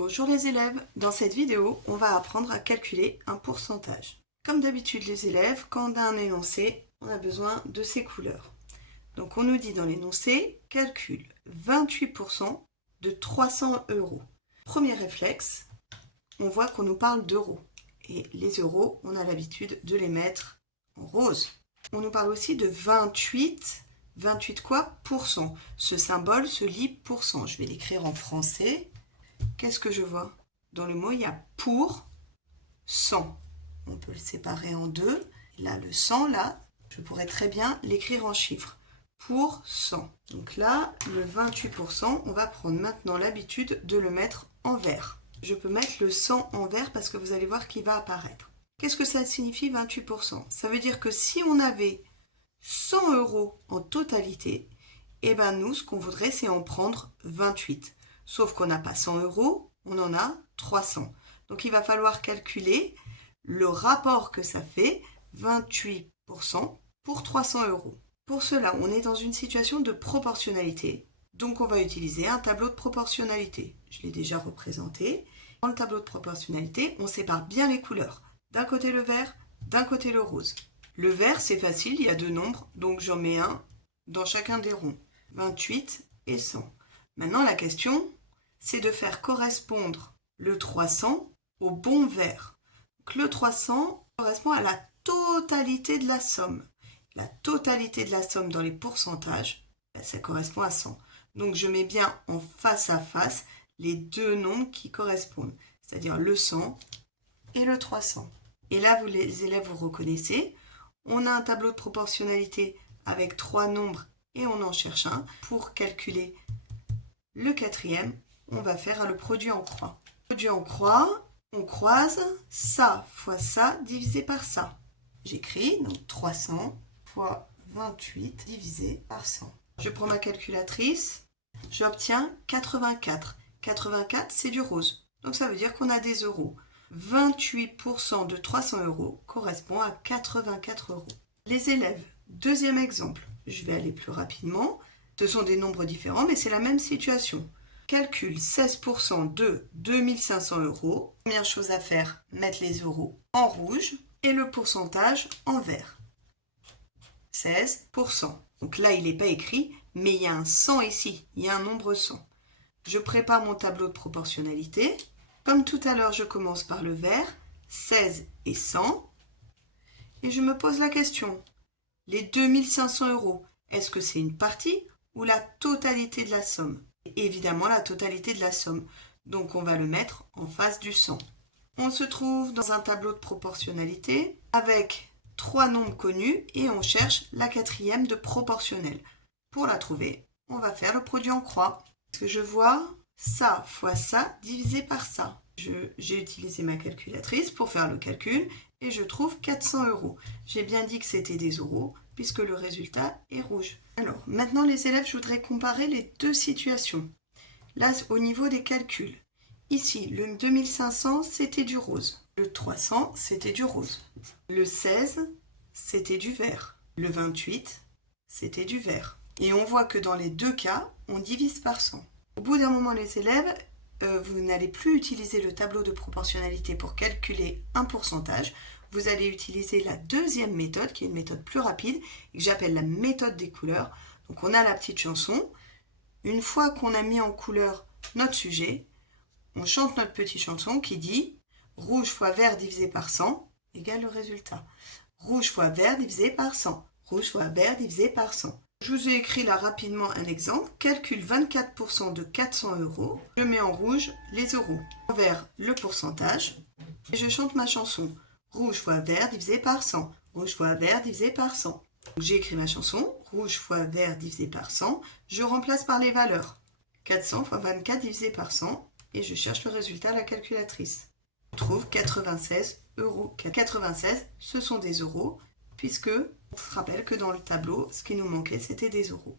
Bonjour les élèves, dans cette vidéo, on va apprendre à calculer un pourcentage. Comme d'habitude les élèves, quand on a un énoncé, on a besoin de ces couleurs. Donc on nous dit dans l'énoncé, calcule 28% de 300 euros. Premier réflexe, on voit qu'on nous parle d'euros. Et les euros, on a l'habitude de les mettre en rose. On nous parle aussi de 28 quoi? Pourcent. Ce symbole se lit pourcent. Je vais l'écrire en français. Qu'est-ce que je vois? Dans le mot, il y a pour 100. On peut le séparer en deux. Là, le 100, là, je pourrais très bien l'écrire en chiffres. Pour 100. Donc là, le 28%, on va prendre maintenant l'habitude de le mettre en vert. Je peux mettre le 100 en vert parce que vous allez voir qu'il va apparaître. Qu'est-ce que ça signifie 28%? Ça veut dire que si on avait 100 euros en totalité, eh ben nous, ce qu'on voudrait, c'est en prendre 28. Sauf qu'on n'a pas 100 euros, on en a 300. Donc il va falloir calculer le rapport que ça fait, 28% pour 300 euros. Pour cela, on est dans une situation de proportionnalité. Donc on va utiliser un tableau de proportionnalité. Je l'ai déjà représenté. Dans le tableau de proportionnalité, on sépare bien les couleurs. D'un côté le vert, d'un côté le rose. Le vert, c'est facile, il y a deux nombres, donc j'en mets un dans chacun des ronds. 28 et 100. Maintenant, la question, c'est de faire correspondre le 300 au bon vert. Donc, le 300 correspond à la totalité de la somme. La totalité de la somme dans les pourcentages, ça correspond à 100. Donc, je mets bien en face à face les deux nombres qui correspondent, c'est-à-dire le 100 et le 300. Et là, vous les élèves, vous reconnaissez, on a un tableau de proportionnalité avec trois nombres et on en cherche un. Pour calculer le quatrième, on va faire le produit en croix. Le produit en croix, on croise ça fois ça divisé par ça. J'écris donc 300 fois 28 divisé par 100. Je prends ma calculatrice, j'obtiens 84. 84, c'est du rose. Donc ça veut dire qu'on a des euros. 28% de 300 euros correspond à 84 euros. Les élèves, deuxième exemple, je vais aller plus rapidement. Ce sont des nombres différents, mais c'est la même situation. Calcule 16% de 2500 euros. Première chose à faire, mettre les euros en rouge et le pourcentage en vert. 16%. Donc là, il n'est pas écrit, mais il y a un 100 ici. Il y a un nombre 100. Je prépare mon tableau de proportionnalité. Comme tout à l'heure, je commence par le vert, 16 et 100. Et je me pose la question, les 2500 euros, est-ce que c'est une partie ou la totalité de la somme? Évidemment, la totalité de la somme. Donc, on va le mettre en face du 100. On se trouve dans un tableau de proportionnalité avec trois nombres connus et on cherche la quatrième de proportionnel. Pour la trouver, on va faire le produit en croix. Ce que je vois, ça fois ça divisé par ça. J'ai utilisé ma calculatrice pour faire le calcul et je trouve 400 euros. J'ai bien dit que c'était des euros puisque le résultat est rouge. Alors, maintenant les élèves, je voudrais comparer les deux situations. Là, au niveau des calculs. Ici, le 2500, c'était du rose. Le 300, c'était du rose. Le 16, c'était du vert. Le 28, c'était du vert. Et on voit que dans les deux cas, on divise par 100. Au bout d'un moment, les élèves, vous n'allez plus utiliser le tableau de proportionnalité pour calculer un pourcentage. Vous allez utiliser la deuxième méthode, qui est une méthode plus rapide, et que j'appelle la méthode des couleurs. Donc on a la petite chanson. Une fois qu'on a mis en couleur notre sujet, on chante notre petite chanson qui dit « Rouge fois vert divisé par 100 égale le résultat. Rouge fois vert divisé par 100. Rouge fois vert divisé par 100. » Je vous ai écrit là rapidement un exemple. Calcule 24% de 400 euros. Je mets en rouge les euros. En vert, le pourcentage. Et je chante ma chanson. Rouge fois vert divisé par 100. Rouge fois vert divisé par 100. J'ai écrit ma chanson. Rouge fois vert divisé par 100. Je remplace par les valeurs. 400 fois 24 divisé par 100. Et je cherche le résultat à la calculatrice. Je trouve 96 euros. 96, ce sont des euros, puisque on se rappelle que dans le tableau, ce qui nous manquait, c'était des euros.